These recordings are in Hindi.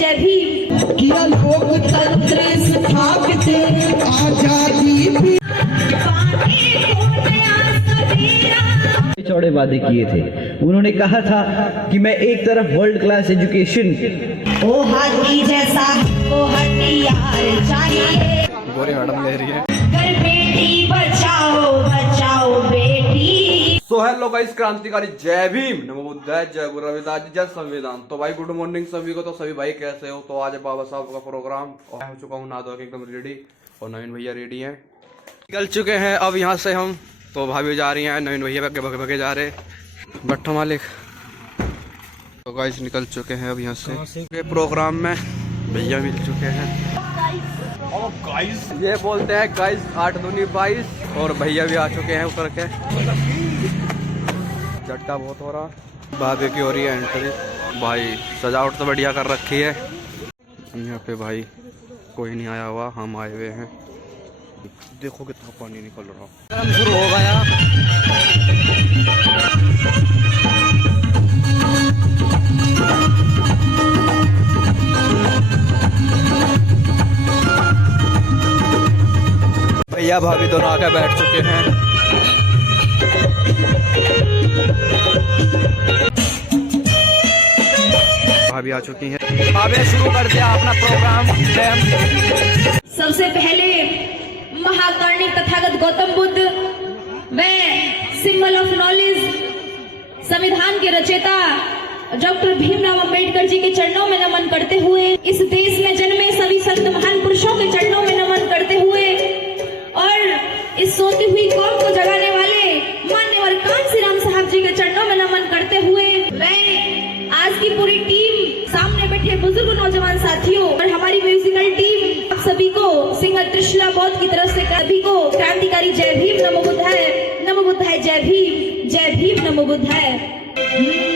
जय भीम। किया लोकतंत्र स्थापित आजादी चौड़े वादे किए थे। उन्होंने कहा था कि मैं एक तरफ वर्ल्ड क्लास एजुकेशन, ओ हाथी जैसा ओ हथियार चाहिए, गोरी मैडम ले रही है। कर Beti Bachao Bachao Beti. So hello guys, क्रांतिकारी जय भीम, नमो बुद्धाय, जय गुरु रविदास जी, जय संविधान। तो भाई गुड मॉर्निंग सभी को। तो सभी भाई कैसे हो? तो आज बाबा साहब का प्रोग्राम और हो चुका हूँ नहा धो के एकदम रेडी, और नवीन भैया रेडी हैं, निकल चुके हैं अब यहाँ से हम। तो भाभी जा रही हैं, नवीन भैया भगे भगे जा रहे, भट्टो मालिक। तो गाइस निकल चुके हैं अब यहाँ से प्रोग्राम में, भैया मिल चुके हैं। और गाइस ये बोलते हैं गाइस 8 दूनी 22, और भैया भी आ चुके हैं ऊपर के। चट्टा बहुत हो रहा, भाभी की हो रही है एंट्री। भाई सजावट तो बढ़िया कर रखी है यहाँ पे। भाई कोई नहीं आया हुआ, हम आए हुए हैं। देखो कितना पानी निकल रहा, शुरू हो गया। भैया भाभी दोनों आके बैठ चुके हैं। भाभी आ चुकी हैं। भाभी शुरू कर दिया अपना प्रोग्राम। सबसे पहले महाकार्णिक तथागत गौतम बुद्ध व सिंबल ऑफ नॉलेज संविधान के रचयिता डॉक्टर भीमराव अंबेडकर जी के चरणों में नमन करते हुए, इस देश में जन्मे सभी संत महान पुरुषों के चरणों में नमन करते हुए, और इस सोती हुई कौम को जगाने वाले मान्यवर कांसी राम साहब जी के चरणों में नमन करते हुए, मैं आज की पूरी टीम, सामने बैठे बुजुर्ग नौजवान साथियों और हमारी म्यूजिकल टीम, आप सभी को सिंगर त्रिशला बौद्ध की तरफ से सभी को क्रांतिकारी जय भीम, नमो बुद्धाय, जय भीम, जय भीम, नमो बुद्धाय।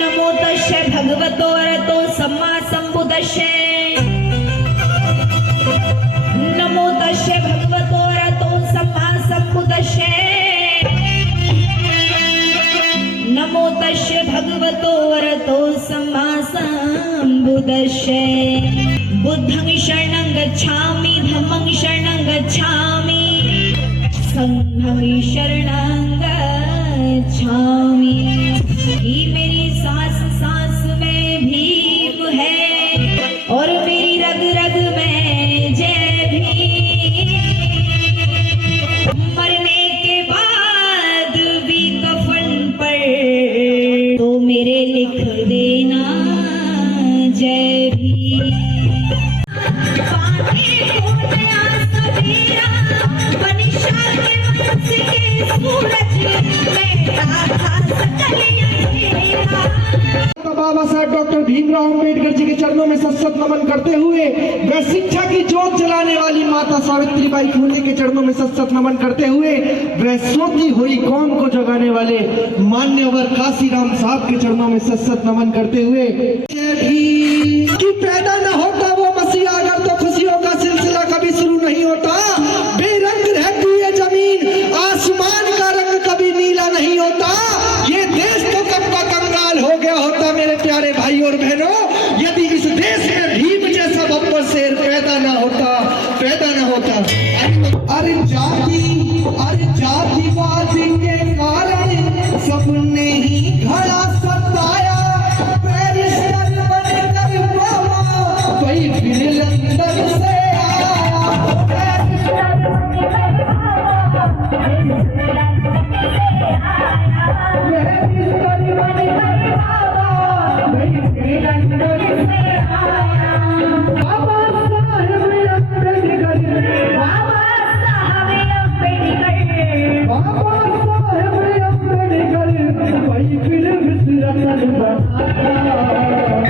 नमो तस्मै भगवतो अरहतो सम्मा संबुद्धस्मै, नमो तस्मै भगवतो अरहतो सम्मा संबुद्धस्मै, नमो तस्मै भगवतो अरहतो सम्मा संबुद्धस्मै। बुद्धं शरणं गच्छामि, धम्मं शरणं गच्छामि, संघं शरणं गच्छामि। कि मेरी सांस सांस में भीम है, और मेरी रग रग में जय भीम। मरने के बाद भी कफन पर तो मेरे लिख देना जय भीम। बाबा साहब डॉक्टर भीमराव अंबेडकर जी के चरणों में सशक्त नमन करते हुए, वह शिक्षा की जोत जलाने वाली माता सावित्रीबाई फुले के चरणों में सशक्त नमन करते हुए, वह सोती हुई कौम को जगाने वाले मान्यवर कांसीराम साहब के चरणों में सशक्त नमन करते हुए, जय भीम। कि पैदा न होता वो मसीहा अगर, तो खुशियों का सिलसिला कभी शुरू नहीं होता। बेरंग रहती है जमीन, आसमान का रंग कभी नीला नहीं होता। ये देश तो कब का कंगाल हो गया होता मेरे प्यारे भाई और बहनों, यदि इस देश में भीम जैसा बब्बर शेर पैदा न होता। अरे जातिवादी के कारण सबने ही घड़ा सताया। बैरिस्टर बनकर बाबा कोई फिर लंदन से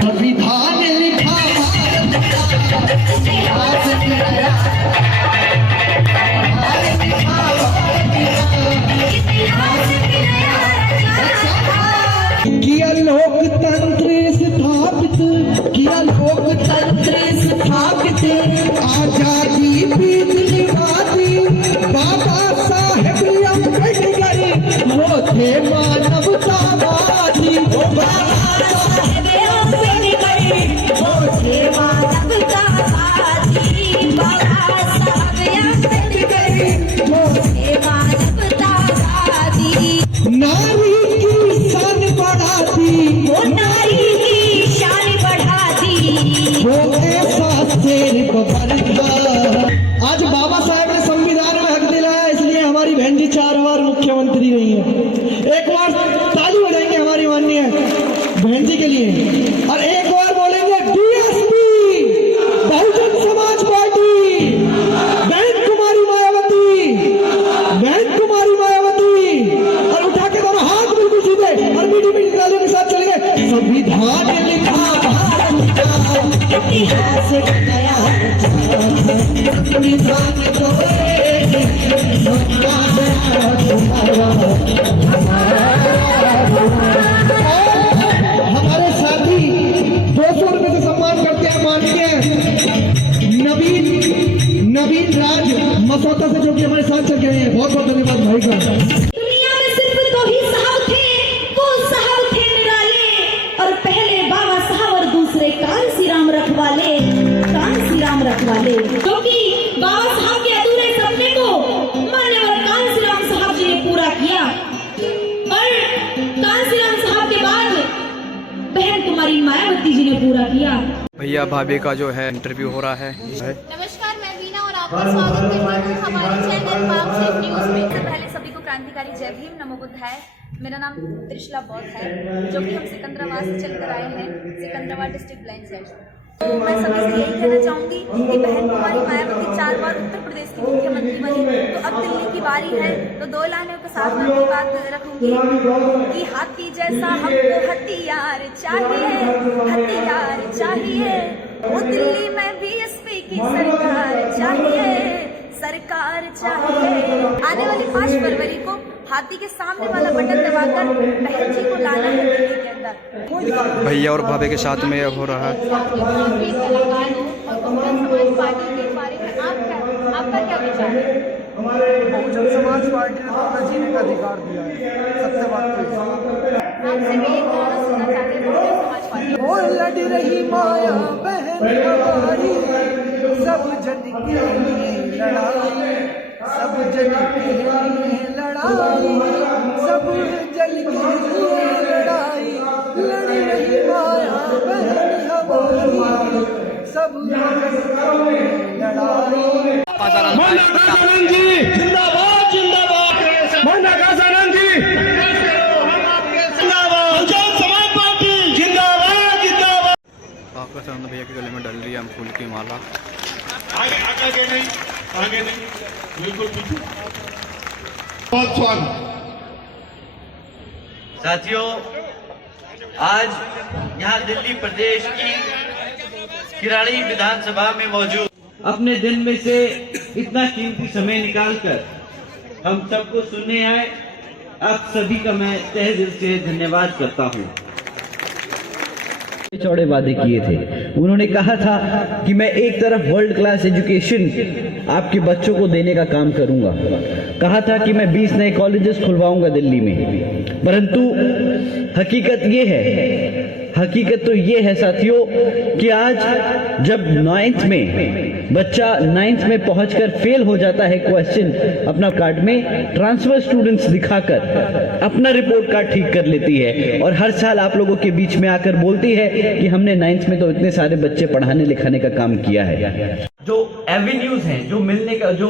संविधान लिखा किया लोकतंत्र स्थापित आजादी दिलवादी बाबा साहेब अम्बेडकर वो थे मानवतावादी। बाबा साहेब अम्बेडकर वो थे मानव और एक बार बोलेंगे बीएसपी, बहुजन समाज पार्टी, बहन कुमारी मायावती, बहन कुमारी मायावती। और उठा के दोनों हाथ बिल्कुल सीधे और मीठी मीठी तालियों के साथ चलेंगे। संविधान ने लिखा भारत का इतिहास नया, संविधान को हमारे साथी 200 रुपए से सम्मान करते हैं माननीय नवीन राज मसौदा से, जो कि हमारे साथ चल गए हैं। बहुत बहुत धन्यवाद भाई का। दुनिया में सिर्फ दो ही साहब थे, वो साहब थे निराले, और पहले बाबा साहब और दूसरे कांसी राम रखवाले, कांसी राम रखवाले। क्योंकि बाबा साहब के अधूरे सपने को मान्यवर कांसी राम साहब जी ने पूरा किया, और कांसी राम साहब के बाद बहन कुमारी मायावती जी ने पूरा किया। भैया भाभी का जो है इंटरव्यू हो रहा है। नमस्कार, मैं वीना और आपका स्वागत करती हूँ हमारे चैनल पाक सेफ न्यूज में। सबसे पहले सभी को क्रांतिकारी जय भीम, नमो बुद्धाय। मेरा नाम त्रिशला बौद्ध है, जो कि हम सिकंदराबाद से चलकर आए हैं, सिकंदराबाद डिस्ट्रिक्ट ब्लाइंड सेक्शन। तो मैं सभी से यही कहना चाहूँगी कि बहन कुमारी मायावती 4 बार उत्तर प्रदेश की मुख्यमंत्री बनी, तो अब दिल्ली की बारी है। तो 2 लाइनों के साथ मैं अपनी बात रखूँगी कि हाथी जैसा हमको हथियार चाहिए, हथियार चाहिए। वो दिल्ली में बीएसपी की सरकार चाहिए, सरकार चाहिए। आने वाली 5 फरवरी को हाथी के सामने वाला बटन दबाकर बहन जी को लाना है दिल्ली के अंदर। भैया और भाभी के साथ में हो रहा है। कलाकार हो और बहुजन समाज पार्टी के बारे में आपका क्या विचार है? हमारे बहुजन समाज पार्टी ने हमें जीने का अधिकार दिया है, सत्य बात है। आपसे भी एक गाना सुनना चाहते हैं बहुजन समाज पार्टी। वो लड़ रही माया बहन हमारी, सब जन के लिए लड़ाई, सब जन के लिए लड़ाई, सब जन के लिए लड़ाई। लड़ रही माया बहन हमारी, सब जन के लिए लड़ाई। आनंद जी जिंदाबाद, जिंदाबाद। आनंद जी जिंदाबाद, बहुजन समाज पार्टी जिंदाबाद, जिंदाबाद। आपका सामने भैया के गले में डल रही है हम फूल की माला। आगे आगे नहीं, आगे नहीं, बिल्कुल पीछे। बहुत स्वागत। साथियों, आज यहाँ दिल्ली प्रदेश की किराड़ी विधानसभा में मौजूद अपने दिन में से इतना कीमती समय निकालकर हम सबको सुनने आए, आप सभी का मैं तहे दिल से धन्यवाद करता हूँ। चौड़े वादे किए थे। उन्होंने कहा था कि मैं एक तरफ वर्ल्ड क्लास एजुकेशन आपके बच्चों को देने का काम करूंगा, कहा था कि मैं 20 नए कॉलेजेस खुलवाऊंगा दिल्ली में, परंतु हकीकत तो ये है साथियों कि आज जब 9th में बच्चा 9th में पहुंचकर फेल हो जाता है क्वेश्चन अपना कार्ड में, ट्रांसफर स्टूडेंट्स दिखाकर अपना रिपोर्ट कार्ड ठीक कर लेती है और हर साल आप लोगों के बीच में आकर बोलती है कि हमने 9th में तो इतने सारे बच्चे पढ़ाने लिखाने का काम किया है। जो एवेन्यूज हैं, जो मिलने का जो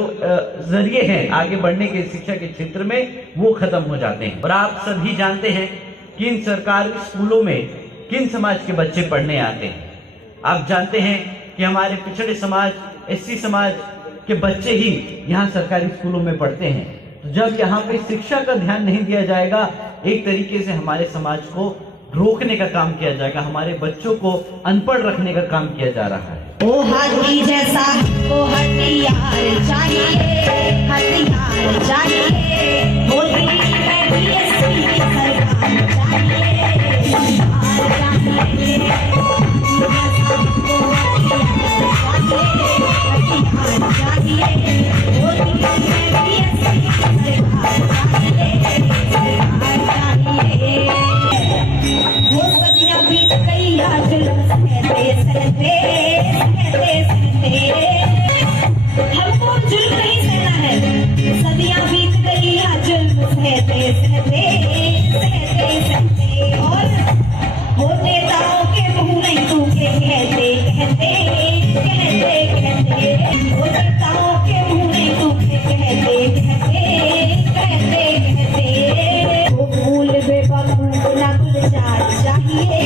जरिए हैं आगे बढ़ने के शिक्षा के क्षेत्र में, वो खत्म हो जाते हैं। और आप सभी जानते हैं कि इन सरकारी स्कूलों में किन समाज के बच्चे पढ़ने आते हैं। आप जानते हैं कि हमारे पिछड़े समाज, एससी समाज के बच्चे ही यहाँ सरकारी स्कूलों में पढ़ते हैं। तो जब यहाँ पे शिक्षा का ध्यान नहीं दिया जाएगा, एक तरीके से हमारे समाज को रोकने का काम किया जाएगा, हमारे बच्चों को अनपढ़ रखने का काम किया जा रहा है। ओ हाथी जैसा को हथियार चाहिए, हथियार चाहिए। वो दिल्ली में बीएसपी की सरकार चाहिए, हमको जुल्म नहीं सहना है, सदियां बीत गई, जुल्म सहते सहते और वो नेताओं के मुंह नहीं सूखे, कहते वो नेताओं के मुंह नहीं सूखे, कहते वो फूल बेवकूफ ना गुलजार चाहिए,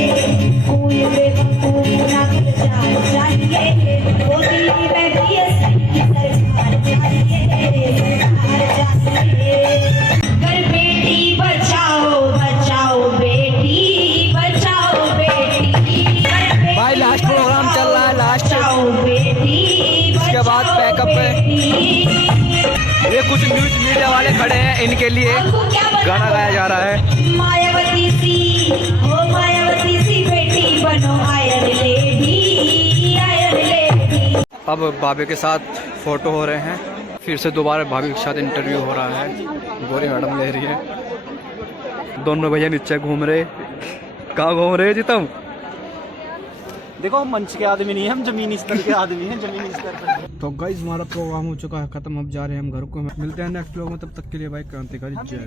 कुछ न्यूज मीडिया वाले खड़े हैं, इनके लिए गाना गाया जा रहा है। मायावती सी बेटी बनो आयन लेडी, आयन लेडी। अब बाबे के साथ फोटो हो रहे हैं, फिर से दोबारा भाभी के साथ इंटरव्यू हो रहा है। गोरी मैडम ले रही है, दोनों भैया नीचे घूम रहे। कहाँ घूम रहे जी तुम? देखो हम मंच के आदमी नहीं है, हम जमीनी स्तर के आदमी हैं, जमीनी स्तर पर। तो गाइस हमारा प्रोग्राम हो चुका है खत्म, अब जा रहे हैं हम घर को। मिलते हैं नेक्स्ट व्लॉग में, तब तक के लिए भाई क्रांतिकारी जय।